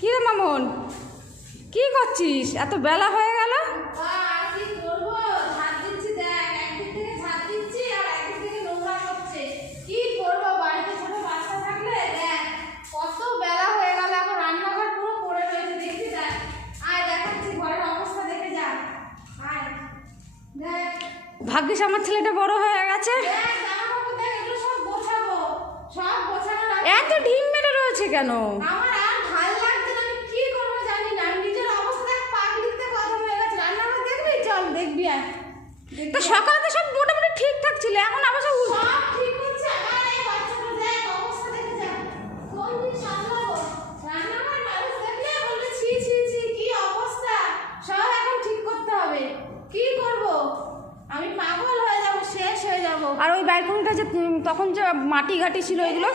কি রে মামুন, কি করছিস? এত বেলা হয়ে গেল। ভাগ্যিস আমার ছেলেটা বড় হয়ে গেছে। এত ঢিম মেরে রয়েছে কেন? তো সকালে তো সব মোটামুটি ঠিকঠাক ছিল, এখন আবার সব ঠিক হচ্ছে। আর এই বাচ্চাটা দেখ অবস্থা দেখে যা, কোন দিন সামলাবো? রান্নাঘর মানুষ দেখলে বলবে ছি ছি ছি, কি অবস্থা। সব এখন ঠিক করতে হবে, কি করব? আমি পাগল হয়ে যাব, শেষ হয়ে যাব। আর ওই ব্যালকনিটা যে তখন যে মাটি ঘাটি ছিল, এগুলো